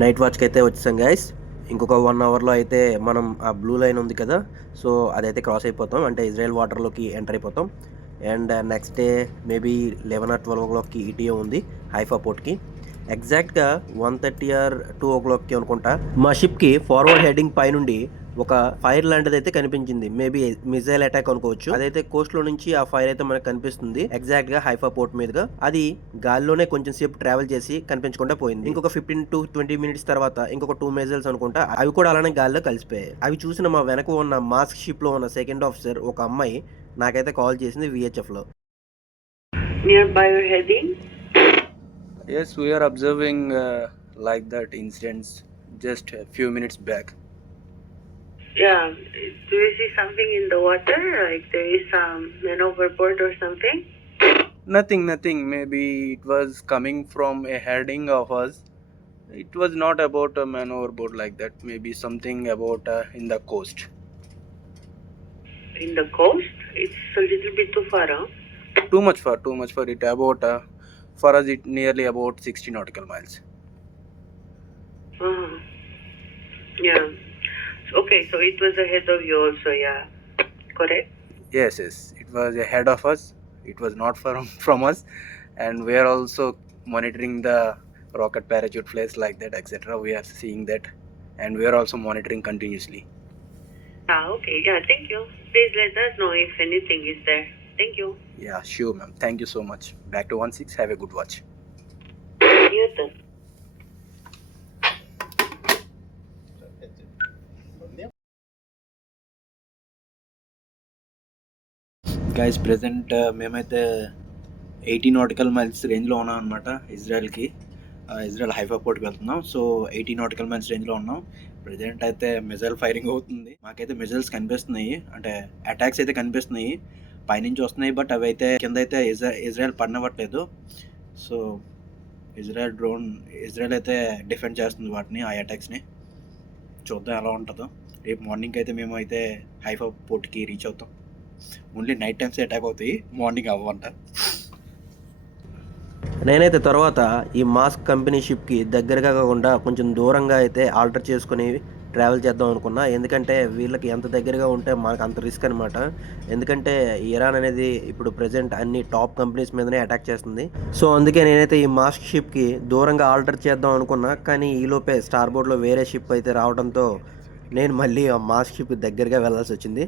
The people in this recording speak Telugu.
నైట్ వాచ్కి అయితే వచ్చేసాం గైస్. ఇంకొక 1 అవర్లో అయితే మనం ఆ బ్లూ లైన్ ఉంది కదా, సో అదైతే క్రాస్ అయిపోతాం, అంటే ఇజ్రాయెల్ వాటర్లోకి ఎంటర్ అయిపోతాం. And next day maybe 11 or 12 o'clockకి ఈటీఏ ఉంది హైఫా పోర్ట్కి. ఎగ్జాక్ట్గా 1:30 or 2 o'clockకి అనుకుంటా మా షిప్కి ఫార్వర్డ్ హెడ్డింగ్ పైనుండి ఒక ఫైర్ లాంటిది అయితే కనిపించింది. మేబీ మిజైల్ అటాక్ అనుకోవచ్చు. అదైతే కోస్ట్ లో నుంచి ఆ ఫైర్ అయితే మనకు కనిపిస్తుంది ఎగ్జాక్ట్ గా హైఫా పోర్ట్ మీదుగా. అది గాల్లోనే కొంచెం సేపు ట్రావెల్ చేసి కనిపించకుండా పోయింది. ఇంకొక 15 to 20 minutes తర్వాత ఇంకొక 2 మిజైల్స్ అనుకుంటా, అవి కూడా అలానే గాల్లో కలిసిపోయాయి. అవి చూసిన మా వెనక ఉన్న మాస్క్ షిప్ లో ఉన్న సెకండ్ ఆఫీసర్ ఒక అమ్మాయి నాకైతే కాల్ చేసింది విహెచ్ఎఫ్ లో. Nearby your heading? Yes, we are observing like that incidents just a few minutes back. Yeah. Do you see something in the water? Like there is some man overboard or something? Nothing. Maybe it was coming from a heading of us. It was not about a man overboard like that. Maybe something about in the coast. In the coast? It's a little bit too far, huh? Too much for it. About for us, it nearly about 60 nautical miles. Uh-huh. Yeah. Okay, so it was ahead of you also, yeah. Correct? Yes. It was ahead of us. It was not from us, and we are also monitoring the rocket parachute flights like that, etc. We are seeing that, and we are also monitoring continuously. Okay. Yeah, thank you. Please let us know if anything is there. Thank you. Yeah, sure, ma'am. Thank you so much. Back to 16. Have a good watch. You too. Guys present మేమైతే 80 నాటికల్ మైల్స్ రేంజ్లో ఉన్నాం అనమాట. ఇజ్రాయెల్ హైఫా పోర్ట్కి వెళ్తున్నాం. సో 80 నాటికల్ మైల్స్ రేంజ్లో ఉన్నాం. ప్రజెంట్ అయితే మిజైల్ ఫైరింగ్ అవుతుంది. మాకైతే మిజైల్స్ కనిపిస్తున్నాయి, అంటే అటాక్స్ అయితే కనిపిస్తున్నాయి, పైనుంచి వస్తున్నాయి. బట్ అవి అయితే కింద అయితే ఇజ్రాయెల్ పడినవ్వట్లేదు. సో ఇజ్రాయెల్ అయితే డిఫెండ్ చేస్తుంది వాటిని, ఆ అటాక్స్ని. చూద్దాం ఎలా ఉంటుందో. రేపు మార్నింగ్ అయితే మేము అయితే హైఫా పోర్ట్కి రీచ్ అవుతాం. ఓన్లీ నైట్ టైమ్స్ అటాక్ అవుతాయి, మార్నింగ్ అవ్వంట. నేనైతే తర్వాత ఈ మాస్క్ కంపెనీ షిప్కి దగ్గరగా కాకుండా కొంచెం దూరంగా అయితే ఆల్టర్ చేసుకుని ట్రావెల్ చేద్దాం అనుకున్నా. ఎందుకంటే వీళ్ళకి ఎంత దగ్గరగా ఉంటే మనకు అంత రిస్క్ అనమాట. ఎందుకంటే ఇరాన్ అనేది ఇప్పుడు ప్రజెంట్ అన్ని టాప్ కంపెనీస్ మీదనే అటాక్ చేస్తుంది. సో అందుకే నేనైతే ఈ మాస్క్ షిప్కి దూరంగా ఆల్టర్ చేద్దాం అనుకున్నా. కానీ ఈలోపే స్టార్ బోర్డ్లో వేరే షిప్ అయితే రావడంతో నేను మళ్ళీ ఆ మాస్క్ షిప్కి దగ్గరగా వెళ్ళాల్సి వచ్చింది.